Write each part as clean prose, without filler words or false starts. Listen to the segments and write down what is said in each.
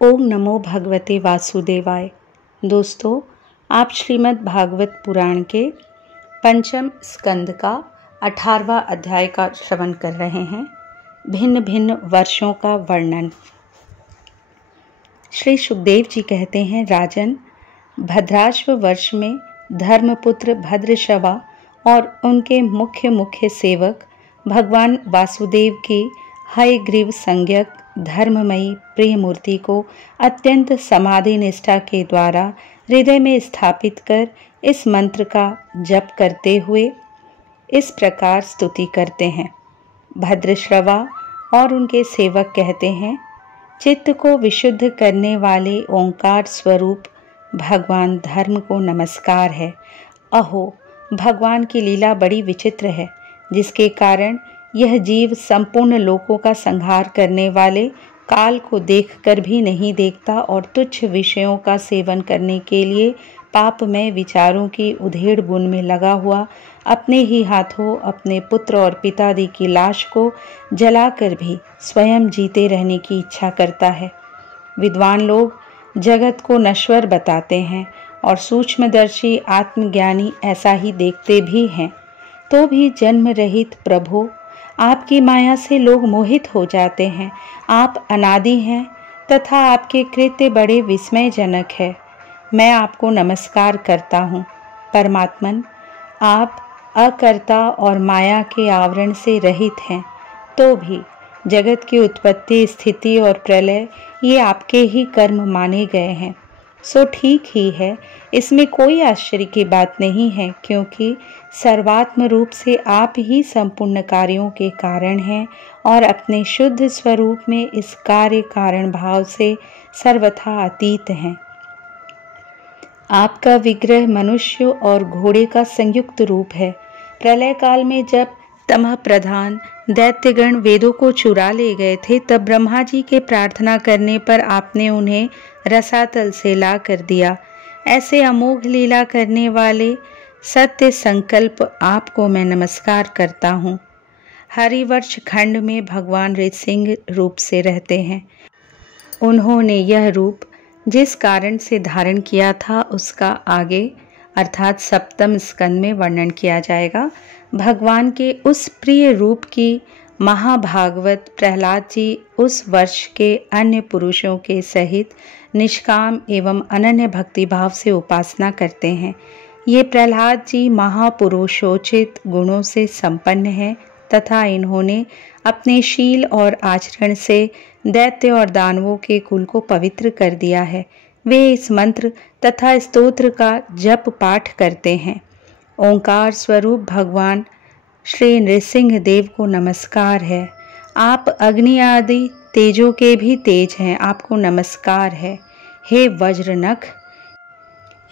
ओम नमो भगवते वासुदेवाय। दोस्तों, आप श्रीमद् भागवत पुराण के पंचम स्कंद का 18वां अध्याय का श्रवण कर रहे हैं। भिन्न भिन्न वर्षों का वर्णन। श्री सुखदेव जी कहते हैं, राजन, भद्राश्व वर्ष में धर्मपुत्र भद्रश्रवा और उनके मुख्य सेवक भगवान वासुदेव की हयग्रीव संज्ञक धर्ममयी प्रिय मूर्ति को अत्यंत समाधि निष्ठा के द्वारा हृदय में स्थापित कर इस मंत्र का जप करते हुए इस प्रकार स्तुति करते हैं। भद्रश्रवा और उनके सेवक कहते हैं, चित्त को विशुद्ध करने वाले ओंकार स्वरूप भगवान धर्म को नमस्कार है। अहो, भगवान की लीला बड़ी विचित्र है, जिसके कारण यह जीव संपूर्ण लोकों का संहार करने वाले काल को देखकर भी नहीं देखता और तुच्छ विषयों का सेवन करने के लिए पापमय विचारों की उधेड़ बुन में लगा हुआ अपने ही हाथों अपने पुत्र और पितादी की लाश को जलाकर भी स्वयं जीते रहने की इच्छा करता है। विद्वान लोग जगत को नश्वर बताते हैं और सूक्ष्मदर्शी आत्मज्ञानी ऐसा ही देखते भी हैं। तो भी जन्म रहित प्रभु, आपकी माया से लोग मोहित हो जाते हैं। आप अनादि हैं तथा आपके कृत्य बड़े विस्मयजनक है। मैं आपको नमस्कार करता हूँ। परमात्मन, आप अकर्ता और माया के आवरण से रहित हैं, तो भी जगत की उत्पत्ति, स्थिति और प्रलय ये आपके ही कर्म माने गए हैं। सो ठीक ही है, इसमें कोई आश्चर्य की बात नहीं है, क्योंकि सर्वात्म रूप से आप ही संपूर्ण कार्यों के कारण हैं और अपने शुद्ध स्वरूप में इस कार्य कारण भाव से सर्वथा अतीत हैं। आपका विग्रह मनुष्य और घोड़े का संयुक्त रूप है। प्रलय काल में जब तमः प्रधान दैत्यगण वेदों को चुरा ले गए थे, तब ब्रह्मा जी के प्रार्थना करने पर आपने उन्हें रसातल से ला कर दिया। ऐसे अमोघ लीला करने वाले सत्य संकल्प आपको मैं नमस्कार करता हूँ। हरिवर्ष खंड में भगवान नृसिंह रूप से रहते हैं। उन्होंने यह रूप जिस कारण से धारण किया था उसका आगे अर्थात सप्तम स्कंद में वर्णन किया जाएगा। भगवान के उस प्रिय रूप की महाभागवत प्रहलाद जी उस वर्ष के अन्य पुरुषों के सहित निष्काम एवं अनन्य भक्तिभाव से उपासना करते हैं। ये प्रहलाद जी महापुरुषोचित गुणों से संपन्न हैं तथा इन्होंने अपने शील और आचरण से दैत्य और दानवों के कुल को पवित्र कर दिया है। वे इस मंत्र तथा स्तोत्र का जप पाठ करते हैं। ओंकार स्वरूप भगवान श्री नृसिंह देव को नमस्कार है। आप अग्नि आदि तेजों के भी तेज हैं, आपको नमस्कार है। हे वज्रनख,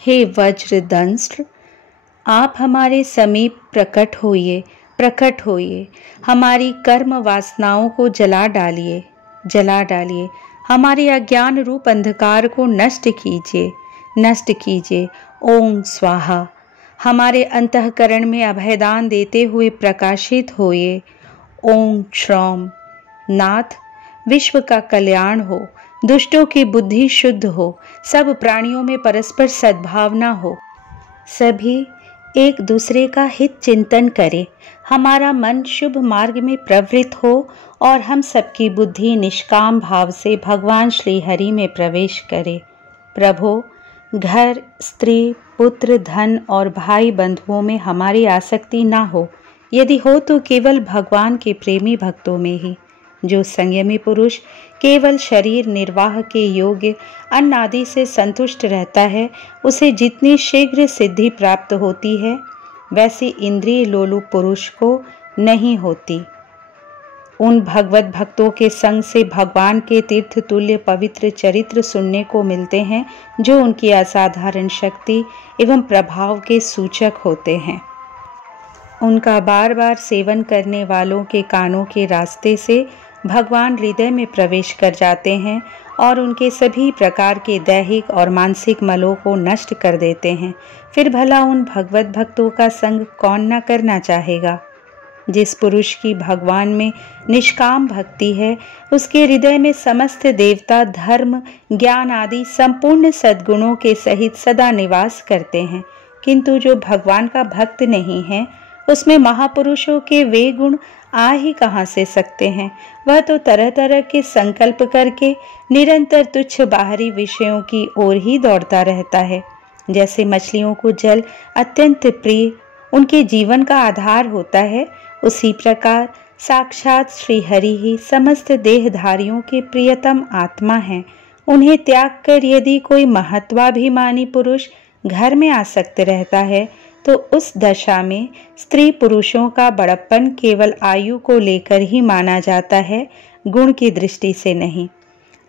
हे वज्रदंष्ट्र, आप हमारे समीप प्रकट होइए, हमारी कर्म वासनाओं को जला डालिए, हमारे अज्ञान रूप अंधकार को नष्ट कीजिए। ओम स्वाहा, हमारे अंतःकरण में अभयदान देते हुए प्रकाशित होइए। ओम श्रौम, नाथ, विश्व का कल्याण हो, दुष्टों की बुद्धि शुद्ध हो, सब प्राणियों में परस्पर सद्भावना हो, सभी एक दूसरे का हित चिंतन करे, हमारा मन शुभ मार्ग में प्रवृत्त हो और हम सबकी बुद्धि निष्काम भाव से भगवान श्री हरि में प्रवेश करे। प्रभो, घर, स्त्री, पुत्र, धन और भाई बंधुओं में हमारी आसक्ति ना हो। यदि हो तो केवल भगवान के प्रेमी भक्तों में ही। जो संयमी पुरुष केवल शरीर निर्वाह के योग्य अन्न आदि से संतुष्ट रहता है, उसे जितनी शीघ्र सिद्धि प्राप्त होती है, वैसी इंद्रिय लोलुप पुरुष को नहीं होती। उन भगवत भक्तों के संग से भगवान के तीर्थ तुल्य पवित्र चरित्र सुनने को मिलते हैं, जो उनकी असाधारण शक्ति एवं प्रभाव के सूचक होते हैं। उनका बार बार सेवन करने वालों के कानों के रास्ते से भगवान हृदय में प्रवेश कर जाते हैं और उनके सभी प्रकार के दैहिक और मानसिक मलों को नष्ट कर देते हैं। फिर भला उन भगवत भक्तों का संग कौन न करना चाहेगा। जिस पुरुष की भगवान में निष्काम भक्ति है, उसके हृदय में समस्त देवता, धर्म, ज्ञान आदि संपूर्ण सद्गुणों के सहित सदा निवास करते हैं। किंतु जो भगवान का भक्त नहीं है, उसमें महापुरुषों के वे गुण आ ही कहाँ से सकते हैं। वह तो तरह तरह के संकल्प करके निरंतर तुच्छ बाहरी विषयों की ओर ही दौड़ता रहता है। जैसे मछलियों को जल अत्यंत प्रिय, उनके जीवन का आधार होता है, उसी प्रकार साक्षात श्री हरि ही समस्त देहधारियों के प्रियतम आत्मा हैं। उन्हें त्याग कर यदि कोई महत्वाभिमानी पुरुष घर में आसक्त रहता है, तो उस दशा में स्त्री पुरुषों का बड़प्पन केवल आयु को लेकर ही माना जाता है, गुण की दृष्टि से नहीं।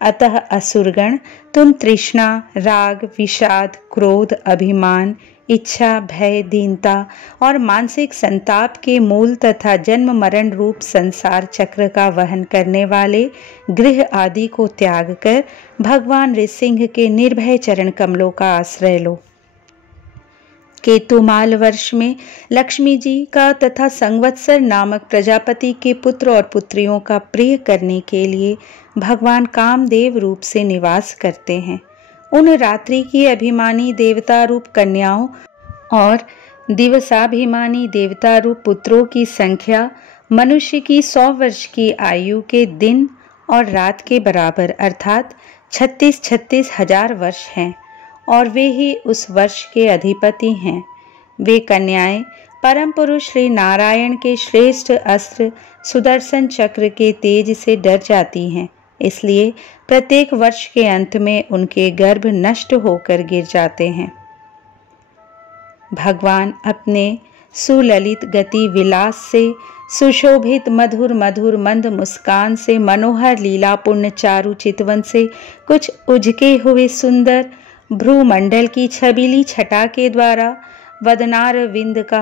अतः असुरगण, तुम तृष्णा, राग, विषाद, क्रोध, अभिमान, इच्छा, भय, दीनता और मानसिक संताप के मूल तथा जन्म मरण रूप संसार चक्र का वहन करने वाले गृह आदि को त्याग कर भगवान ऋसिंह के निर्भय चरण कमलों का आश्रय लो। केतुमाल वर्ष में लक्ष्मी जी का तथा संवत्सर नामक प्रजापति के पुत्र और पुत्रियों का प्रिय करने के लिए भगवान कामदेव रूप से निवास करते हैं। उन रात्रि की अभिमानी देवता रूप कन्याओं और दिवसाभिमानी देवता रूप पुत्रों की संख्या मनुष्य की 100 वर्ष की आयु के दिन और रात के बराबर अर्थात 36-36 हजार वर्ष हैं, और वे ही उस वर्ष के अधिपति हैं। वे कन्याएं परम पुरुष श्री नारायण के श्रेष्ठ अस्त्र सुदर्शन चक्र के तेज से डर जाती हैं, इसलिए प्रत्येक वर्ष के अंत में उनके गर्भ नष्ट होकर गिर जाते हैं। भगवान अपने सुललित गति विलास से, सुशोभित मधुर मधुर मंद मुस्कान से, मनोहर लीलापूर्ण चारु चितवन से, कुछ उजके हुए सुंदर भ्रूमंडल की छबीली छटा के द्वारा वदनार विंद का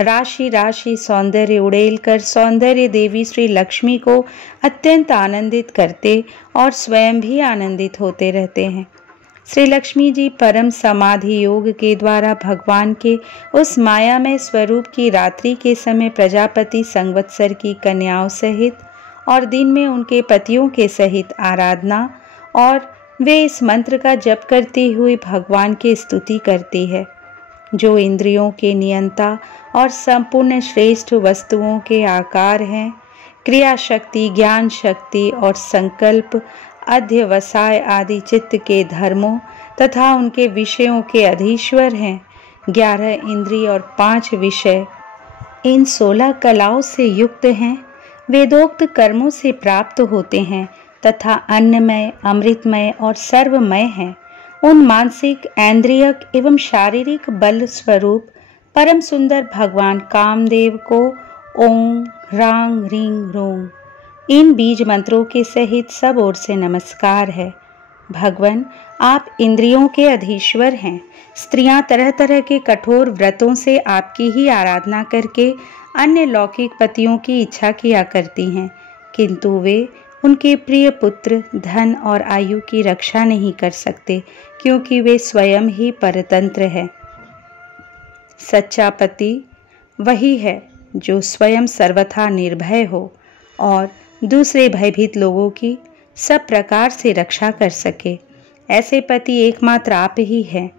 राशि राशि सौंदर्य उड़ेल कर सौंदर्य देवी श्री लक्ष्मी को अत्यंत आनंदित करते और स्वयं भी आनंदित होते रहते हैं। श्री लक्ष्मी जी परम समाधि योग के द्वारा भगवान के उस मायामय स्वरूप की रात्रि के समय प्रजापति संवत्सर की कन्याओं सहित और दिन में उनके पतियों के सहित आराधना, और वे इस मंत्र का जप करती हुई भगवान की स्तुति करती है, जो इंद्रियों के नियंता और संपूर्ण श्रेष्ठ वस्तुओं के आकार हैं। क्रिया शक्ति, ज्ञान शक्ति और संकल्प, अध्यवसाय आदि चित्त के धर्मों तथा उनके विषयों के अधीश्वर हैं। 11 इंद्रिय और 5 विषय इन 16 कलाओं से युक्त हैं। वेदोक्त कर्मों से प्राप्त होते हैं तथा अन्नमय, अमृतमय और सर्वमय हैं। उन मानसिक, ऐन्द्रियक एवं शारीरिक बल स्वरूप परम सुंदर भगवान कामदेव को ओम रांग रींग रोंग इन बीज मंत्रों के सहित सब ओर से नमस्कार है। भगवान, आप इंद्रियों के अधीश्वर हैं। स्त्रियां तरह तरह के कठोर व्रतों से आपकी ही आराधना करके अन्य लौकिक पतियों की इच्छा किया करती हैं, किंतु वे उनके प्रिय पुत्र, धन और आयु की रक्षा नहीं कर सकते, क्योंकि वे स्वयं ही परतंत्र है। सच्चा पति वही है जो स्वयं सर्वथा निर्भय हो और दूसरे भयभीत लोगों की सब प्रकार से रक्षा कर सके। ऐसे पति एकमात्र आप ही हैं।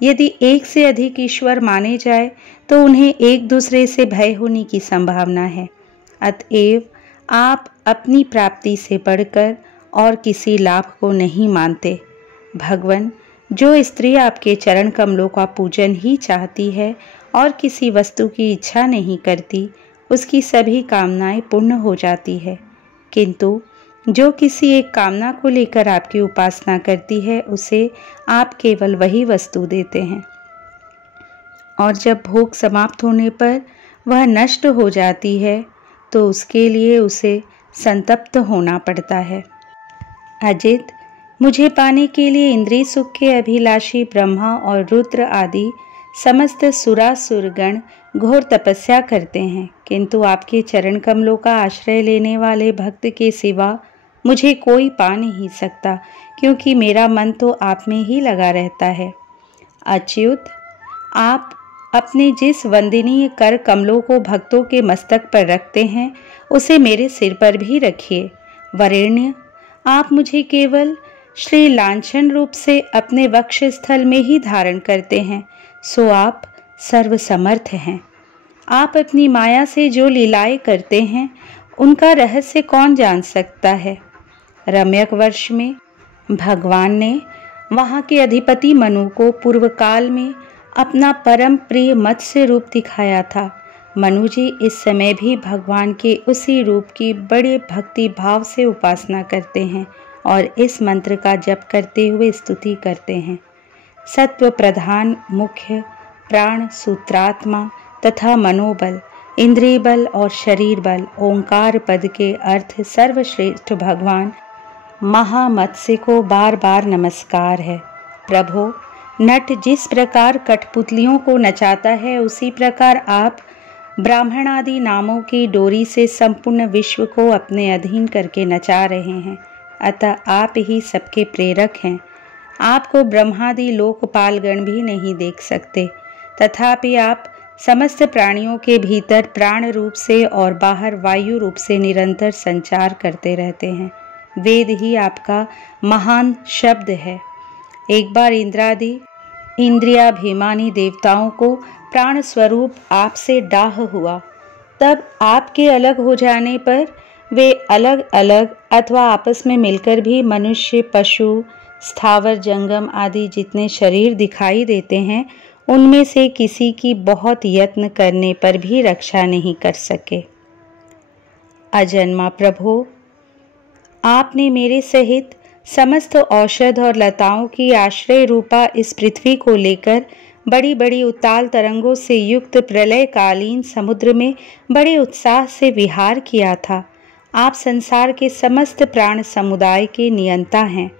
यदि एक से अधिक ईश्वर माने जाए तो उन्हें एक दूसरे से भय होने की संभावना है। अतएव आप अपनी प्राप्ति से बढ़कर और किसी लाभ को नहीं मानते। भगवान, जो स्त्री आपके चरण कमलों का पूजन ही चाहती है और किसी वस्तु की इच्छा नहीं करती, उसकी सभी कामनाएं पूर्ण हो जाती है, किंतु जो किसी एक कामना को लेकर आपकी उपासना करती है, उसे आप केवल वही वस्तु देते हैं, और जब भोग समाप्त होने पर वह नष्ट हो जाती है तो उसके लिए उसे संतप्त होना पड़ता है। अजित, मुझे पाने के लिए इंद्रिय सुख के अभिलाषी ब्रह्मा और रुद्र आदि समस्त सुरासुरगण घोर तपस्या करते हैं, किंतु आपके चरण कमलों का आश्रय लेने वाले भक्त के सिवा मुझे कोई पा नहीं सकता, क्योंकि मेरा मन तो आप में ही लगा रहता है। अच्युत, आप अपने जिस वंदनीय कर कमलों को भक्तों के मस्तक पर रखते हैं, उसे मेरे सिर पर भी रखिए। वरेण्य, आप मुझे केवल श्री लांछन रूप से अपने वक्ष स्थल में ही धारण करते हैं, सो आप सर्वसमर्थ हैं। आप अपनी माया से जो लीलाएं करते हैं, उनका रहस्य कौन जान सकता है। रम्यक वर्ष में भगवान ने वहाँ के अधिपति मनु को पूर्व काल में अपना परम प्रिय मत्स्य रूप दिखाया था। मनु जी इस समय भी भगवान के उसी रूप की बड़े भक्ति भाव से उपासना करते हैं और इस मंत्र का जप करते हुए स्तुति करते हैं। सत्व प्रधान मुख्य प्राण सूत्रात्मा तथा मनोबल, इंद्रिय बल और शरीर बल ओंकार पद के अर्थ सर्वश्रेष्ठ भगवान महामत्स्य को बार बार नमस्कार है। प्रभो, नट जिस प्रकार कठपुतलियों को नचाता है, उसी प्रकार आप ब्राह्मण आदि नामों की डोरी से संपूर्ण विश्व को अपने अधीन करके नचा रहे हैं। अतः आप ही सबके प्रेरक हैं। आपको ब्रह्मादि लोकपालगण भी नहीं देख सकते, तथापि आप समस्त प्राणियों के भीतर प्राण रूप से और बाहर वायु रूप से निरंतर संचार करते रहते हैं। वेद ही आपका महान शब्द है। एक बार इंद्रादि इंद्रियाभिमानी देवताओं को प्राण स्वरूप आपसे डाह हुआ। तब आपके अलग हो जाने पर वे अलग अलग अथवा आपस में मिलकर भी मनुष्य, पशु, स्थावर, जंगम आदि जितने शरीर दिखाई देते हैं, उनमें से किसी की बहुत यत्न करने पर भी रक्षा नहीं कर सके। अजन्मा प्रभो, आपने मेरे सहित समस्त औषध और लताओं की आश्रय रूपा इस पृथ्वी को लेकर बड़ी बड़ी उताल तरंगों से युक्त प्रलयकालीन समुद्र में बड़े उत्साह से विहार किया था। आप संसार के समस्त प्राण समुदाय के नियंता हैं।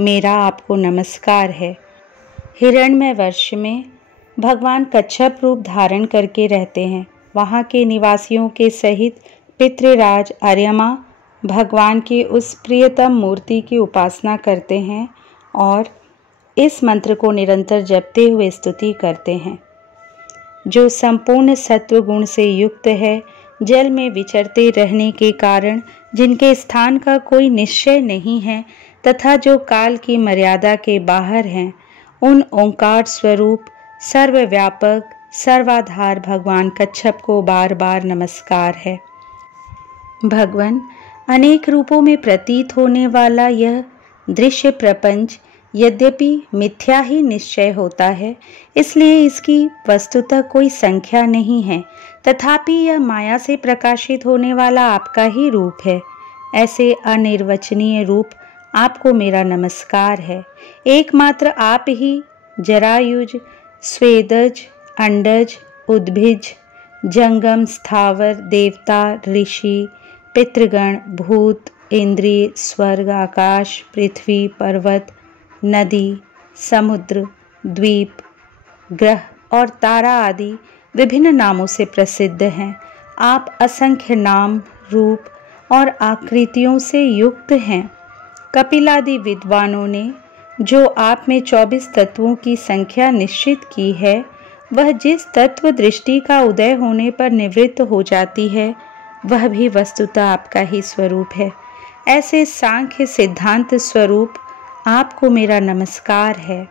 मेरा आपको नमस्कार है। हिरण्मय वर्ष में भगवान कच्छप रूप धारण करके रहते हैं। वहाँ के निवासियों के सहित पितृराज अर्यमा भगवान की उस प्रियतम मूर्ति की उपासना करते हैं और इस मंत्र को निरंतर जपते हुए स्तुति करते हैं। जो संपूर्ण सत्व गुण से युक्त है, जल में विचरते रहने के कारण जिनके स्थान का कोई निश्चय नहीं है तथा जो काल की मर्यादा के बाहर हैं, उन ओंकार स्वरूप सर्वव्यापक सर्वाधार भगवान कच्छप को बार बार नमस्कार है। भगवान अनेक रूपों में प्रतीत होने वाला यह दृश्य प्रपंच यद्यपि मिथ्या ही निश्चय होता है, इसलिए इसकी वस्तुतः कोई संख्या नहीं है, तथापि यह माया से प्रकाशित होने वाला आपका ही रूप है। ऐसे अनिर्वचनीय रूप आपको मेरा नमस्कार है। एकमात्र आप ही जरायुज, स्वेदज, अंडज, उद्भिज, जंगम, स्थावर, देवता, ऋषि, पितृगण, भूत, इंद्रिय, स्वर्ग, आकाश, पृथ्वी, पर्वत, नदी, समुद्र, द्वीप, ग्रह और तारा आदि विभिन्न नामों से प्रसिद्ध हैं। आप असंख्य नाम, रूप और आकृतियों से युक्त हैं। कपिलादि विद्वानों ने जो आप में 24 तत्वों की संख्या निश्चित की है, वह जिस तत्व दृष्टि का उदय होने पर निवृत्त हो जाती है, वह भी वस्तुतः आपका ही स्वरूप है। ऐसे सांख्य सिद्धांत स्वरूप आपको मेरा नमस्कार है।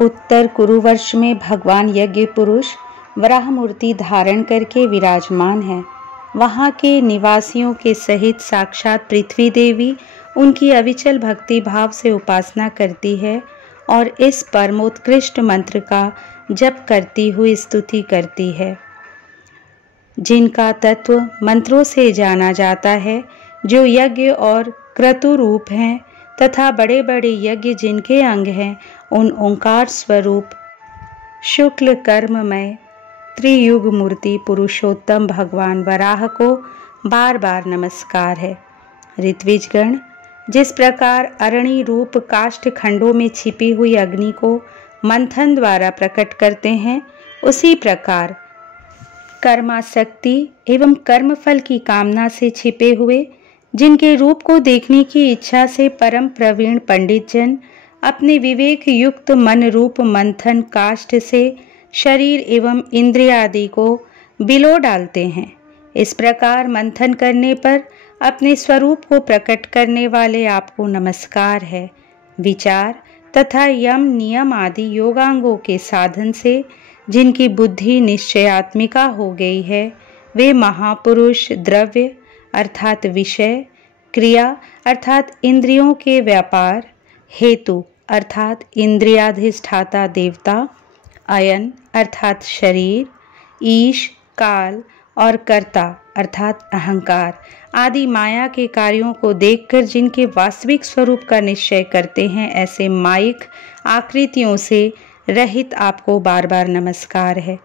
उत्तर कुरुवर्ष में भगवान यज्ञ पुरुष वराह मूर्ति धारण करके विराजमान है। वहाँ के निवासियों के सहित साक्षात पृथ्वी देवी उनकी अविचल भक्ति भाव से उपासना करती है और इस परमोत्कृष्ट मंत्र का जप करती हुई स्तुति करती है। जिनका तत्व मंत्रों से जाना जाता है, जो यज्ञ और क्रतु रूप हैं तथा बड़े बड़े यज्ञ जिनके अंग हैं, उन ओंकार स्वरूप शुक्ल कर्ममय त्रियुग मूर्ति पुरुषोत्तम भगवान वराह को बार बार नमस्कार है। ऋत्विजगण जिस प्रकार अरणि रूप काष्ठ खंडों में छिपी हुई अग्नि को मंथन द्वारा प्रकट करते हैं, उसी प्रकार कर्मासक्ति एवं कर्मफल की कामना से छिपे हुए जिनके रूप को देखने की इच्छा से परम प्रवीण पंडित जन अपने विवेक युक्त मन रूप मंथन काष्ठ से शरीर एवं इंद्रिय आदि को बिलो डालते हैं। इस प्रकार मंथन करने पर अपने स्वरूप को प्रकट करने वाले आपको नमस्कार है। विचार तथा यम नियम आदि योगांगों के साधन से जिनकी बुद्धि निश्चयात्मिका हो गई है, वे महापुरुष द्रव्य अर्थात विषय, क्रिया अर्थात इंद्रियों के व्यापार, हेतु अर्थात इंद्रियाधिष्ठाता देवता, अयन अर्थात शरीर, ईश काल और कर्ता अर्थात अहंकार आदि माया के कार्यों को देखकर जिनके वास्तविक स्वरूप का निश्चय करते हैं, ऐसे माइक आकृतियों से रहित आपको बार बार नमस्कार है।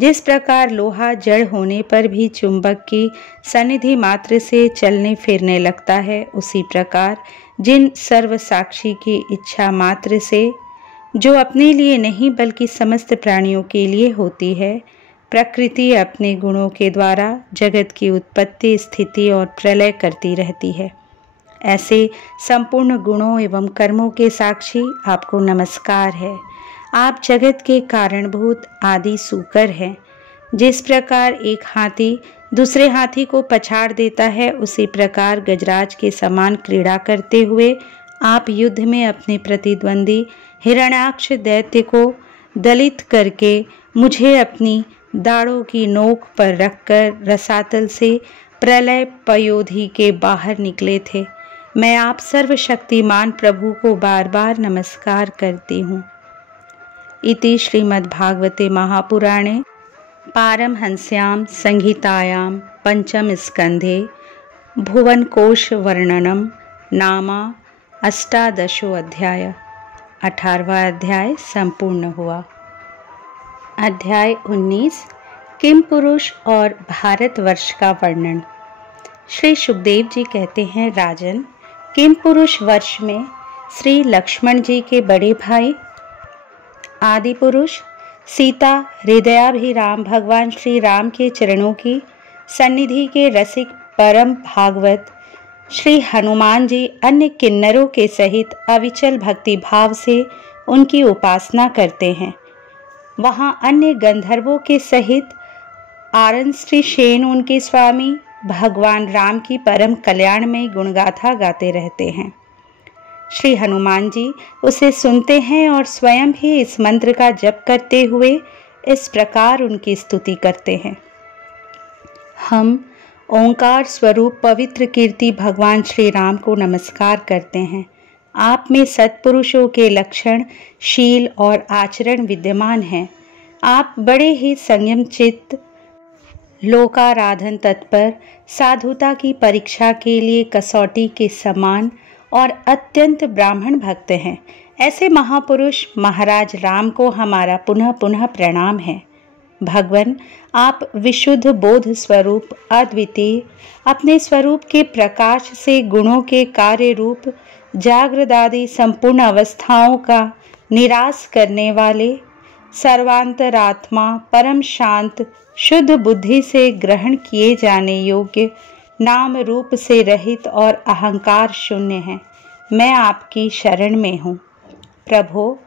जिस प्रकार लोहा जड़ होने पर भी चुंबक की सन्निधि मात्र से चलने फिरने लगता है, उसी प्रकार जिन सर्व साक्षी की इच्छा मात्र से, जो अपने लिए नहीं बल्कि समस्त प्राणियों के लिए होती है, प्रकृति अपने गुणों के द्वारा जगत की उत्पत्ति, स्थिति और प्रलय करती रहती है। ऐसे संपूर्ण गुणों एवं कर्मों के साक्षी आपको नमस्कार है। आप जगत के कारणभूत आदि सूकर हैं। जिस प्रकार एक हाथी दूसरे हाथी को पछाड़ देता है, उसी प्रकार गजराज के समान क्रीड़ा करते हुए आप युद्ध में अपने प्रतिद्वंदी हिरण्याक्ष दैत्य को दलित करके मुझे अपनी दाढ़ों की नोक पर रखकर रसातल से प्रलय पयोधि के बाहर निकले थे। मैं आप सर्वशक्तिमान प्रभु को बार बार नमस्कार करती हूँ। इति श्रीमद्भागवते महापुराणे पारमहंस्यां संहितायां पंचम स्कंधे भुवनकोश वर्णनम नामा अष्टादशो अध्याय। 18वां अध्याय संपूर्ण हुआ। अध्याय 19 किम पुरुष और भारतवर्ष का वर्णन। श्री सुखदेव जी कहते हैं, राजन, किम पुरुष वर्ष में श्री लक्ष्मण जी के बड़े भाई आदि पुरुष सीता हृदयाभिराम भगवान श्री राम के चरणों की सन्निधि के रसिक परम भागवत श्री हनुमान जी अन्य किन्नरों के सहित अविचल भक्ति भाव से उनकी उपासना करते हैं। वहाँ अन्य गंधर्वों के सहित आरन श्री शेन उनके स्वामी भगवान राम की परम कल्याणमयी गुणगाथा गाते रहते हैं। श्री हनुमान जी उसे सुनते हैं और स्वयं भी इस मंत्र का जप करते हुए इस प्रकार उनकी स्तुति करते हैं। हम ओंकार स्वरूप पवित्र कीर्ति भगवान श्री राम को नमस्कार करते हैं। आप में सत्पुरुषों के लक्षण, शील और आचरण विद्यमान हैं। आप बड़े ही संयम चित्त, लोकाराधन तत्पर, साधुता की परीक्षा के लिए कसौटी के समान और अत्यंत ब्राह्मण भक्त हैं। ऐसे महापुरुष महाराज राम को हमारा पुनः पुनः प्रणाम है। भगवान, आप विशुद्ध बोध स्वरूप अद्वितीय, अपने स्वरूप के प्रकाश से गुणों के कार्य रूप जागृत आदि संपूर्ण अवस्थाओं का निराश करने वाले, सर्वांतरात्मा, परम शांत, शुद्ध बुद्धि से ग्रहण किए जाने योग्य, नाम रूप से रहित और अहंकार शून्य हैं। मैं आपकी शरण में हूँ। प्रभो,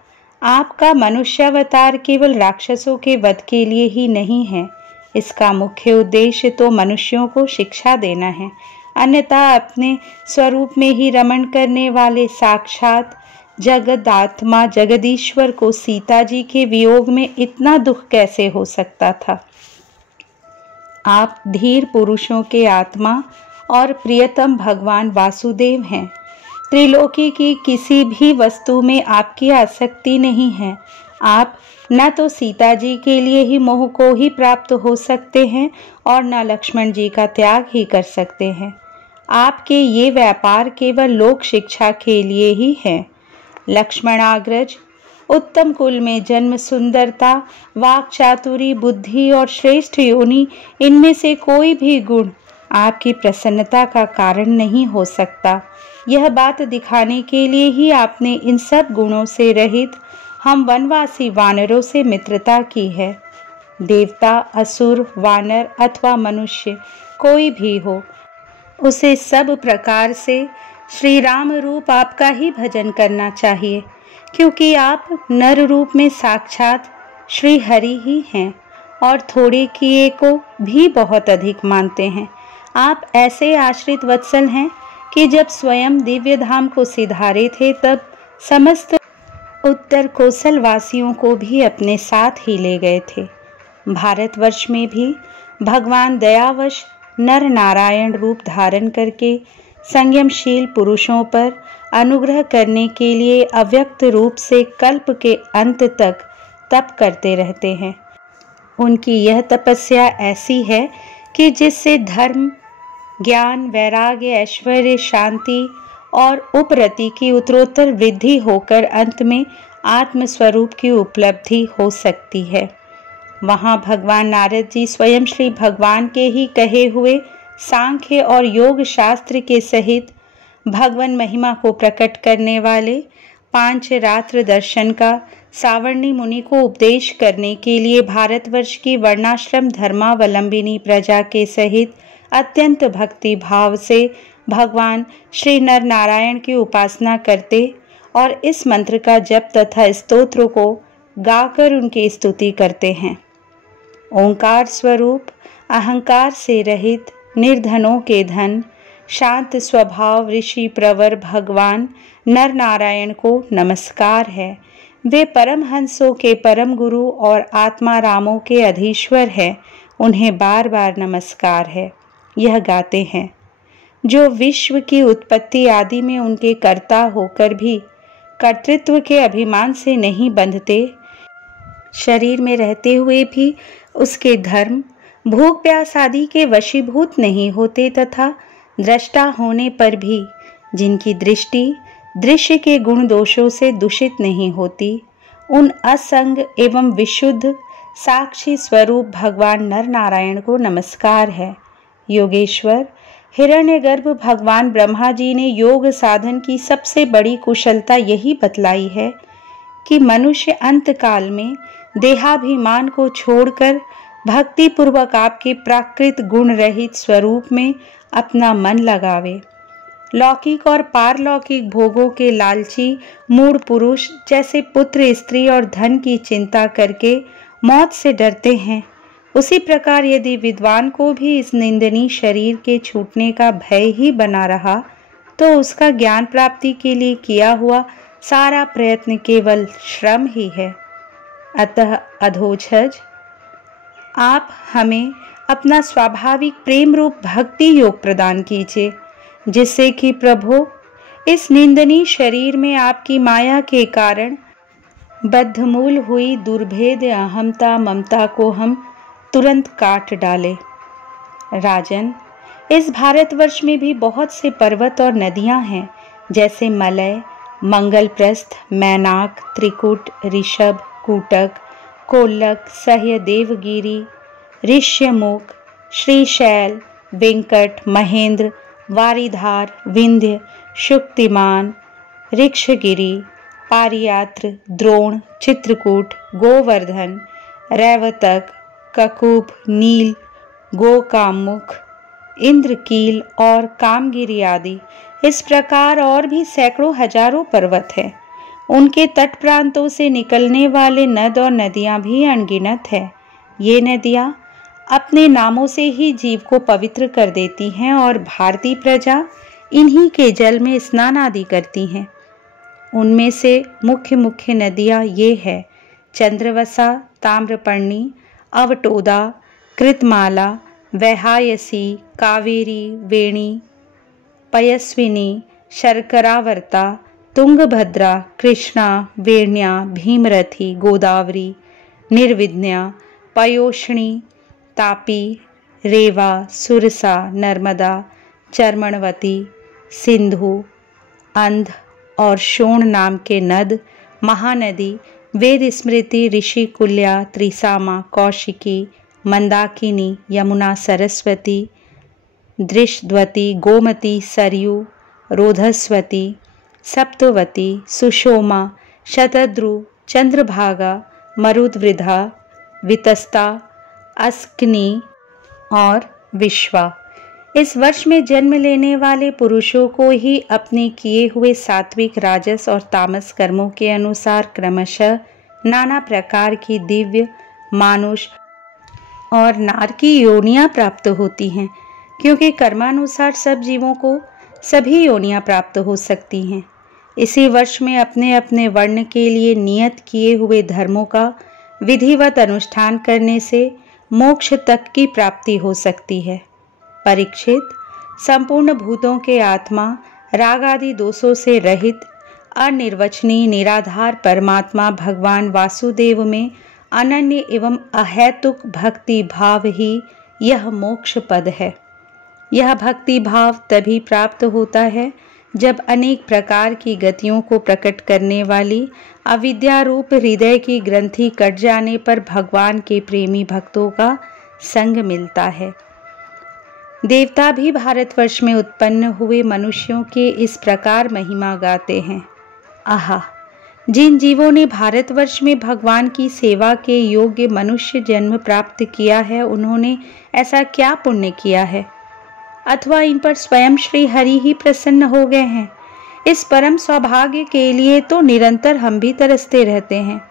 आपका मनुष्यावतार केवल राक्षसों के वध के लिए ही नहीं है। इसका मुख्य उद्देश्य तो मनुष्यों को शिक्षा देना है। अन्यथा अपने स्वरूप में ही रमण करने वाले साक्षात जगदात्मा जगदीश्वर को सीता जी के वियोग में इतना दुख कैसे हो सकता था। आप धीर पुरुषों के आत्मा और प्रियतम भगवान वासुदेव हैं। त्रिलोकी की किसी भी वस्तु में आपकी आसक्ति नहीं है। आप न तो सीता जी के लिए ही मोह को ही प्राप्त हो सकते हैं और न लक्ष्मण जी का त्याग ही कर सकते हैं। आपके ये व्यापार केवल लोक शिक्षा के लिए ही है। लक्ष्मणाग्रज, उत्तम कुल में जन्म, सुंदरता, वाक चातुरी, बुद्धि और श्रेष्ठ योनि, इनमें से कोई भी गुण आपकी प्रसन्नता का कारण नहीं हो सकता। यह बात दिखाने के लिए ही आपने इन सब गुणों से रहित हम वनवासी वानरों से मित्रता की है। देवता, असुर, वानर अथवा मनुष्य कोई भी हो, उसे सब प्रकार से श्री राम रूप आपका ही भजन करना चाहिए, क्योंकि आप नर रूप में साक्षात श्री हरि ही हैं और थोड़े किए को भी बहुत अधिक मानते हैं। आप ऐसे आश्रित वत्सल हैं कि जब स्वयं दिव्य धाम को सिधारे थे तब समस्त उत्तर कोसल वासियों को भी अपने साथ ही ले गए थे। भारतवर्ष में भी भगवान दयावश नर नारायण रूप धारण करके संयमशील पुरुषों पर अनुग्रह करने के लिए अव्यक्त रूप से कल्प के अंत तक तप करते रहते हैं। उनकी यह तपस्या ऐसी है कि जिससे धर्म, ज्ञान, वैराग्य, ऐश्वर्य, शांति और उपरति की उत्तरोत्तर वृद्धि होकर अंत में आत्म स्वरूप की उपलब्धि हो सकती है। वहाँ भगवान नारद जी स्वयं श्री भगवान के ही कहे हुए सांख्य और योग शास्त्र के सहित भगवान महिमा को प्रकट करने वाले पांच रात्र दर्शन का सावर्णी मुनि को उपदेश करने के लिए भारतवर्ष की वर्णाश्रम धर्मावलंबिनी प्रजा के सहित अत्यंत भक्ति भाव से भगवान श्री नर नारायण की उपासना करते और इस मंत्र का जप तथा स्तोत्र को गाकर उनकी स्तुति करते हैं। ओंकार स्वरूप, अहंकार से रहित, निर्धनों के धन, शांत स्वभाव ऋषि प्रवर भगवान नर नारायण को नमस्कार है। वे परमहंसों के परम गुरु और आत्मा रामों के अधीश्वर हैं। उन्हें बार बार नमस्कार है। यह गाते हैं, जो विश्व की उत्पत्ति आदि में उनके कर्ता होकर भी कर्तृत्व के अभिमान से नहीं बंधते, शरीर में रहते हुए भी उसके धर्म, भूख प्यास आदि के वशीभूत नहीं होते तथा दृष्टा होने पर भी जिनकी दृष्टि दृश्य के गुण दोषों से दूषित नहीं होती, उन असंग एवं विशुद्ध साक्षी स्वरूप भगवान नर नारायण को नमस्कार है। योगेश्वर हिरण्यगर्भ भगवान ब्रह्मा जी ने योग साधन की सबसे बड़ी कुशलता यही बतलाई है कि मनुष्य अंत काल में देहाभिमान को छोड़कर भक्ति पूर्वक आपके प्राकृत गुण रहित स्वरूप में अपना मन लगावे। लौकिक और पारलौकिक भोगों के लालची मूढ़ पुरुष जैसे पुत्र, स्त्री और धन की चिंता करके मौत से डरते हैं, उसी प्रकार यदि विद्वान को भी इस निंदनीय शरीर के छूटने का भय ही बना रहा तो उसका ज्ञान प्राप्ति के लिए किया हुआ सारा प्रयत्न केवल श्रम ही है। अतः अधोक्षज, आप हमें अपना स्वाभाविक प्रेम रूप भक्ति योग प्रदान कीजिए, जिससे कि प्रभु इस निंदनीय शरीर में आपकी माया के कारण बद्धमूल हुई दुर्भेद अहमता ममता को हम तुरंत काट डाले। राजन, इस भारतवर्ष में भी बहुत से पर्वत और नदियां हैं, जैसे मलय, मंगलप्रस्थ, मैनाक, त्रिकुट, ऋषभ, कूटक, कोल्लक, सह्य, देवगिरी, ऋष्यमुख, श्रीशैल, वेंकट, महेंद्र, वारिधार, विंध्य, शुक्तिमान, ऋक्षगिरी, पारियात्र, द्रोण, चित्रकूट, गोवर्धन, रैवतक, ककुभ, नील, गोकामुख, इंद्रकील और कामगिरी आदि। इस प्रकार और भी सैकड़ों हजारों पर्वत हैं। उनके तट प्रांतों से निकलने वाले नद और नदियां भी अनगिनत है। ये नदियां अपने नामों से ही जीव को पवित्र कर देती हैं और भारतीय प्रजा इन्हीं के जल में स्नान आदि करती हैं। उनमें से मुख्य मुख्य नदियां ये है: चंद्रवसा, ताम्रपर्णी, अवटोदा, कृतमाला, वैहायसी, कावेरी, वेणी, पयस्विनी, शर्करावर्ता, तुंगभद्रा, कृष्णा, वेण्या, भीमरथी, गोदावरी, निर्विद्या, पयोष्णी, तापी, रेवा, सुरसा, नर्मदा, चर्मणवती, सिंधु, अंध और शोण नाम के नद, महानदी, वेद स्मृति, ऋषिकुल्या, त्रिसामा, कौशिकी, मंदाकिनी, यमुना, सरस्वती, दृशद्वती, गोमती, सरयू, रोधस्वती, सप्तवती, सुषोमा, शतद्रु, चंद्रभागा, मरुद्वृधा, वितस्ता, अस्कनी और विश्वा। इस वर्ष में जन्म लेने वाले पुरुषों को ही अपने किए हुए सात्विक, राजस और तामस कर्मों के अनुसार क्रमशः नाना प्रकार की दिव्य, मानुष और नारकी योनियां प्राप्त होती हैं, क्योंकि कर्मानुसार सब जीवों को सभी योनियां प्राप्त हो सकती हैं। इसी वर्ष में अपने अपने वर्ण के लिए नियत किए हुए धर्मों का विधिवत अनुष्ठान करने से मोक्ष तक की प्राप्ति हो सकती है। परीक्षित, संपूर्ण भूतों के आत्मा, राग आदि दोषों से रहित, अनिर्वचनीय निराधार परमात्मा भगवान वासुदेव में अनन्य एवं अहैतुक भक्ति भाव ही यह मोक्ष पद है। यह भक्ति भाव तभी प्राप्त होता है जब अनेक प्रकार की गतियों को प्रकट करने वाली अविद्या रूप हृदय की ग्रंथि कट जाने पर भगवान के प्रेमी भक्तों का संग मिलता है। देवता भी भारतवर्ष में उत्पन्न हुए मनुष्यों के इस प्रकार महिमा गाते हैं। आहा, जिन जीवों ने भारतवर्ष में भगवान की सेवा के योग्य मनुष्य जन्म प्राप्त किया है, उन्होंने ऐसा क्या पुण्य किया है, अथवा इन पर स्वयं श्री हरि ही प्रसन्न हो गए हैं। इस परम सौभाग्य के लिए तो निरंतर हम भी तरसते रहते हैं।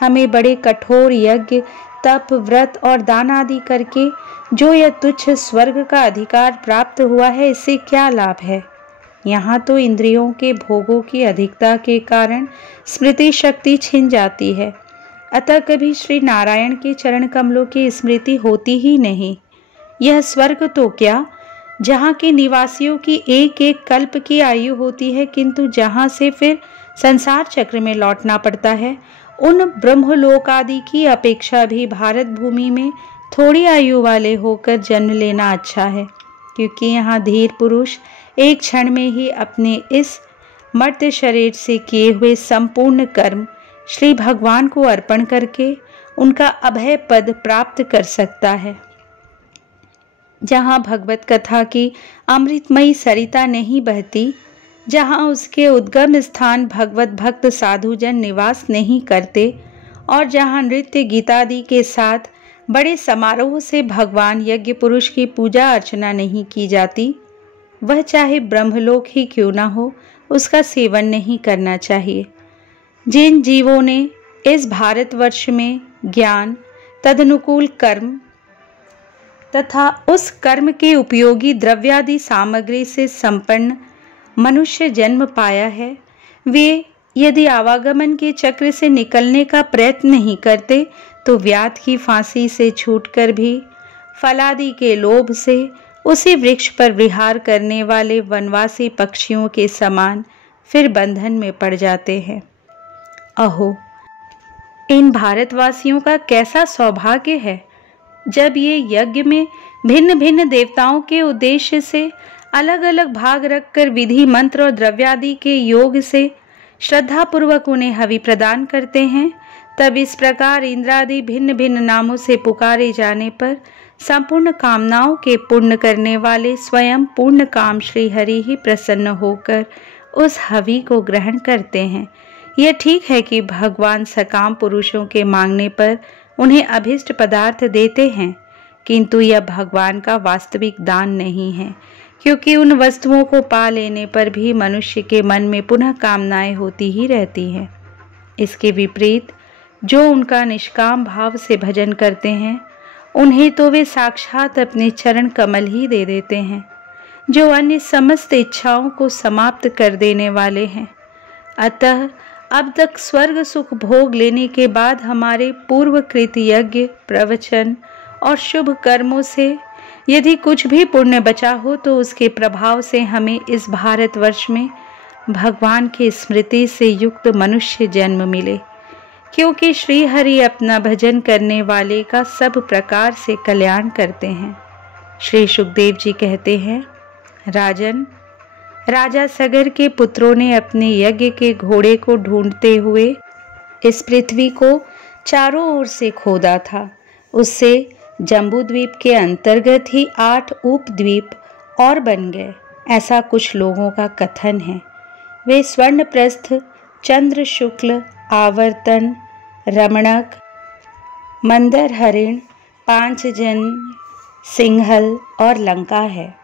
हमें बड़े कठोर यज्ञ, तप, व्रत और दान आदि करके जो यह तुच्छ स्वर्ग का अधिकार प्राप्त हुआ है, इससे क्या लाभ है। यहाँ तो इंद्रियों के भोगों की अधिकता के कारण स्मृति शक्ति छिन जाती है, अतः कभी श्री नारायण के चरण कमलों की स्मृति होती ही नहीं। यह स्वर्ग तो क्या, जहाँ के निवासियों की एक एक कल्प की आयु होती है, किंतु जहाँ से फिर संसार चक्र में लौटना पड़ता है, उन ब्रह्मलोक आदि की अपेक्षा भी भारत भूमि में थोड़ी आयु वाले होकर जन्म लेना अच्छा है, क्योंकि यहाँ धीर पुरुष एक क्षण में ही अपने इस मर्त शरीर से किए हुए संपूर्ण कर्म श्री भगवान को अर्पण करके उनका अभय पद प्राप्त कर सकता है। जहाँ भगवत कथा की अमृतमयी सरिता नहीं बहती, जहाँ उसके उद्गम स्थान भगवत भक्त साधुजन निवास नहीं करते, और जहाँ नृत्य गीतादि के साथ बड़े समारोह से भगवान यज्ञ पुरुष की पूजा अर्चना नहीं की जाती, वह चाहे ब्रह्मलोक ही क्यों ना हो, उसका सेवन नहीं करना चाहिए। जिन जीवों ने इस भारतवर्ष में ज्ञान, तदनुकूल कर्म तथा उस कर्म के उपयोगी द्रव्यादि सामग्री से संपन्न मनुष्य जन्म पाया है, वे यदि आवागमन के चक्र से निकलने का प्रयत्न नहीं करते, तो व्याध की फांसी से छूटकर भी फलादि के लोभ से उसी वृक्ष पर विहार करने वाले वनवासी पक्षियों के समान फिर बंधन में पड़ जाते हैं। अहो, इन भारतवासियों का कैसा सौभाग्य है, जब ये यज्ञ में भिन्न भिन्न देवताओं के उद्देश्य से अलग अलग भाग रखकर विधि मंत्र और द्रव्यादि के योग से श्रद्धा पूर्वक उन्हें हवि प्रदान करते हैं। तब इस प्रकार इंद्रादि भिन्न भिन्न नामों से पुकारे जाने पर संपूर्ण कामनाओं के पूर्ण करने वाले स्वयं पूर्ण काम श्री हरि ही प्रसन्न होकर उस हवि को ग्रहण करते हैं। यह ठीक है कि भगवान सकाम पुरुषों के मांगने पर उन्हें अभिष्ट पदार्थ देते हैं, किंतु यह भगवान का वास्तविक दान नहीं है, क्योंकि उन वस्तुओं को पा लेने पर भी मनुष्य के मन में पुनः कामनाएं होती ही रहती हैं। इसके विपरीत जो उनका निष्काम भाव से भजन करते हैं, उन्हें तो वे साक्षात अपने चरण कमल ही दे देते हैं, जो अन्य समस्त इच्छाओं को समाप्त कर देने वाले हैं। अतः अब तक स्वर्ग सुख भोग लेने के बाद हमारे पूर्वकृत यज्ञ, प्रवचन और शुभ कर्मों से यदि कुछ भी पुण्य बचा हो, तो उसके प्रभाव से हमें इस भारतवर्ष में भगवान की स्मृति से युक्त मनुष्य जन्म मिले, क्योंकि श्री हरि अपना भजन करने वाले का सब प्रकार से कल्याण करते हैं। श्री सुखदेव जी कहते हैं, राजन, राजा सगर के पुत्रों ने अपने यज्ञ के घोड़े को ढूंढते हुए इस पृथ्वी को चारों ओर से खोदा था। उससे जम्बूद्वीप के अंतर्गत ही 8 उपद्वीप और बन गए, ऐसा कुछ लोगों का कथन है। वे स्वर्णप्रस्थ, चंद्र शुक्ल, आवर्तन, रमणक, मंदर हरिण, पांचजन, सिंहल और लंका है।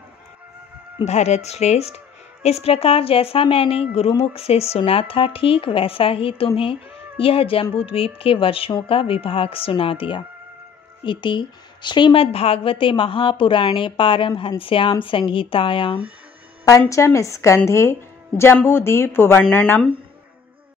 भरत श्रेष्ठ, इस प्रकार जैसा मैंने गुरुमुख से सुना था, ठीक वैसा ही तुम्हें यह जम्बूद्वीप के वर्षों का विभाग सुना दिया। इति श्रीमद्भागवते महापुराणे पारमहंस्यां संहितायां पंचम स्कंधे जम्बूद्वीपवर्णनम्